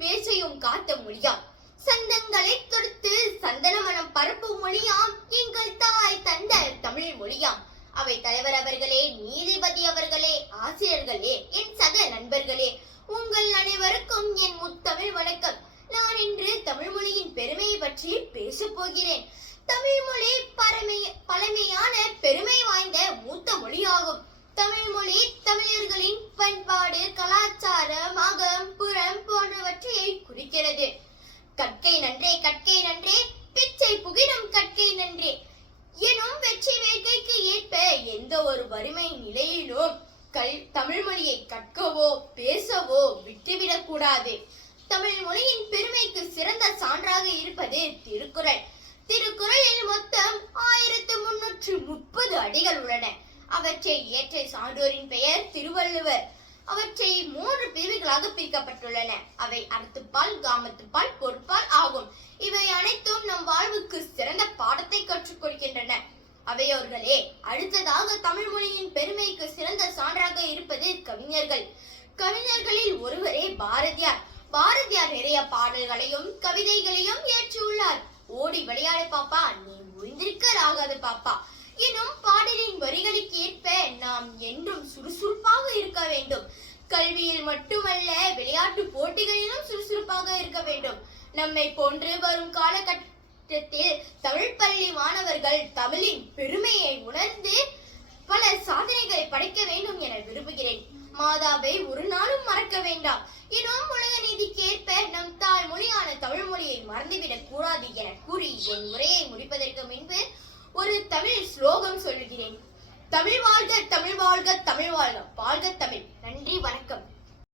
பேச்சையும் காட்ட மொழியாம். சந்தங்களை தொடுத்து சந்தன மனம் பரப்பும் மொழியாம் எங்கள் தாய் தந்த தமிழ் மொழியாம். அவை தலைவர் அவர்களே, நீதிபதி அவர்களே, ஆசிரியர்களே, என் சக நண்பர்களே, உங்கள் அனைவருக்கும் என் முத்தமிழ் வணக்கம். நான் இன்று தமிழ் மொழியின் பெருமையை பற்றி பேசப் போகிறேன். தமிழ் மொழி பழமையான பெருமை வாய்ந்த மூத்த மொழியாகும். தமிழ் மொழி தமிழர்களின் பண்பாடு, கலாச்சாரம், அகம், புறம் போன்றவற்றை குறிக்கிறது. கற்கை நன்றே, கற்கை நன்றே, பிச்சை புகிடும் கற்கை நன்றே எனும் வெற்றி வேட்கைக்கு ஏற்ப எந்த ஒரு வறுமை நிலையிலும் தமிழ் மொழியை கற்கவோ பேசவோ விட்டுவிடக் கூடாது. தமிழ் மொழியின் பெருமைக்கு சிறந்த சான்றாக இருப்பது திருக்குறள். திருக்குறளில் மொத்தம் 1330 அடிகள் உள்ளன. அவற்றை இயற்றிய சான்றோரின் பெயர் திருவள்ளுவர். அவற்றை 3 பிரிவுகளாக பிரிக்கப்பட்டுள்ளன. அவை அறத்துப்பால், காமத்துப்பால், பொருட்பால் ஆகும். இவை அனைத்தும் நம் வாழ்வுக்கு சிறந்த பாடத்தை கற்றுக் கொடுக்கின்றன. அவையோர்களே, அடுத்ததாக தமிழ் மொழியின் பெருமைக்கு சிறந்த சான்றாக இருப்பது கவிஞர்கள். கவிஞர்களில் ஒருவரே பாரதியார். பாரதியார் நிறைய பாடல்களையும் கவிதைகளையும் இயற்றியுள்ளார். ஓடி விளையாடு பாப்பா, நீ ஒழிந்திருக்கலாகாது பாப்பா எனும் பாடலின் வரிகளுக்கு ஏற்ப நாம் என்றும் சுறுசுறுப்பாக இருக்க வேண்டும். கல்வியில் மட்டுமல்ல, விளையாட்டு போட்டிகளிலும் சுறுசுறுப்பாக இருக்க வேண்டும். நம்மை போன்று வரும் காலகட்டத்தில் தமிழ் பள்ளி மாணவர்கள் தமிழின் பெருமையை உணர்ந்து பல சாதனைகளை படைக்க வேண்டும் என விரும்புகிறேன். மாதாவை ஒரு நாளும் மறக்க வேண்டாம் எனும் உலக நீதிக்கு ஏற்ப நம் தாய் மொழியான தமிழ் மொழியை மறந்துவிடக் கூடாது என கூறி என் உரையை முடிப்பதற்கு முன்பு ஒரு தமிழ் ஸ்லோகம் சொல்லுகிறேன். தமிழ் வாழ்க, தமிழ் வாழ்க, தமிழ் வாழ்க, வாழ்க தமிழ். நன்றி.